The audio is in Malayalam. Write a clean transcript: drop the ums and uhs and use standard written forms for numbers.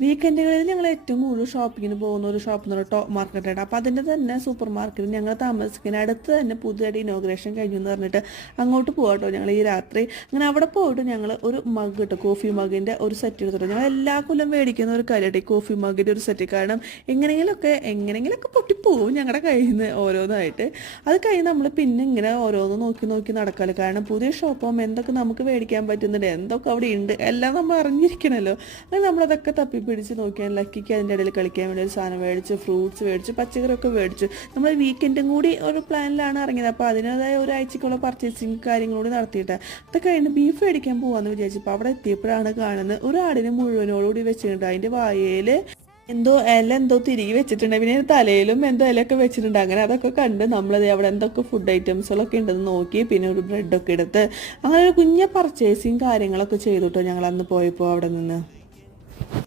വീക്കെൻഡുകളിൽ ഞങ്ങൾ ഏറ്റവും കൂടുതൽ ഷോപ്പിങ്ങിന് പോകുന്ന ഒരു ഷോപ്പ് എന്ന് പറഞ്ഞാൽ ടോപ്പ് മാർക്കറ്റാണ്. അപ്പോൾ അതിൻ്റെ തന്നെ സൂപ്പർ മാർക്കറ്റിൽ ഞങ്ങൾ താമസിക്കുന്ന അടുത്ത് തന്നെ പുതിയതായിട്ട് ഇനോഗ്രേഷൻ കഴിഞ്ഞു എന്ന് പറഞ്ഞിട്ട് അങ്ങോട്ട് പോകാട്ടോ ഞങ്ങൾ ഈ രാത്രി. അങ്ങനെ അവിടെ പോയിട്ട് ഞങ്ങൾ ഒരു മഗ് കിട്ടും, കോഫി മഗിൻ്റെ ഒരു സെറ്റ് എടുത്തിട്ട് ഞങ്ങൾ എല്ലാ കൊല്ലം മേടിക്കുന്ന ഒരു കാര്യമായിട്ട് ഈ കോഫി മഗിൻ്റെ ഒരു സെറ്റ്. കാരണം എങ്ങനെയെങ്കിലൊക്കെ പൊട്ടിപ്പോവും ഞങ്ങളുടെ കയ്യിൽ നിന്ന് ഓരോന്നായിട്ട്. അത് കഴിഞ്ഞ് നമ്മൾ പിന്നെ ഇങ്ങനെ ഓരോന്ന് നോക്കി നോക്കി നടക്കാമല്ലോ. കാരണം പുതിയ ഷോപ്പാകുമ്പോൾ എന്തൊക്കെ നമുക്ക് മേടിക്കാൻ പറ്റുന്നുണ്ട്, എന്തൊക്കെ അവിടെ ഉണ്ട് എല്ലാം നമ്മൾ അറിഞ്ഞിരിക്കണമല്ലോ. അങ്ങനെ നമ്മളതൊക്കെ തപ്പി പിടിച്ച് നോക്കിയാൽ ലക്കിക്ക് അതിൻ്റെ ഇടയിൽ കളിക്കാൻ വേണ്ടി ഒരു സാധനം മേടിച്ച്, ഫ്രൂട്ട്സ് മേടിച്ച്, പച്ചക്കറിയൊക്കെ മേടിച്ചു. നമ്മൾ വീക്കെൻഡും കൂടി ഒരു പ്ലാനിലാണ് ഇറങ്ങിയത്. അപ്പോൾ അതിൻ്റെതായ ഒരാഴ്ചക്കുള്ള പർച്ചേസിങ് കാര്യങ്ങളൂടി നടത്തിയിട്ട് അത് കഴിഞ്ഞ് ബീഫ് മേടിക്കാൻ പോകാമെന്ന് വിചാരിച്ചപ്പോൾ അവിടെ എത്തിയപ്പോഴാണ് കാണുന്നത് ഒരു ആടിനെ മുഴുവനോടുകൂടി വെച്ചിട്ടുണ്ട്. അതിൻ്റെ വായയിൽ എന്തോ തിരികെ വെച്ചിട്ടുണ്ട്, പിന്നെ തലയിലും ഇലയൊക്കെ വെച്ചിട്ടുണ്ട്. അങ്ങനെ അതൊക്കെ കണ്ട് നമ്മളത് അവിടെ എന്തൊക്കെ ഫുഡ് ഐറ്റംസുകളൊക്കെ ഉണ്ടെന്ന് നോക്കി, പിന്നെ ഒരു ബ്രെഡൊക്കെ എടുത്ത് അങ്ങനെ ഒരു കുഞ്ഞ പർച്ചേസിങ് കാര്യങ്ങളൊക്കെ ചെയ്തു കേട്ടോ ഞങ്ങൾ അന്ന് പോയപ്പോൾ അവിടെ നിന്ന്.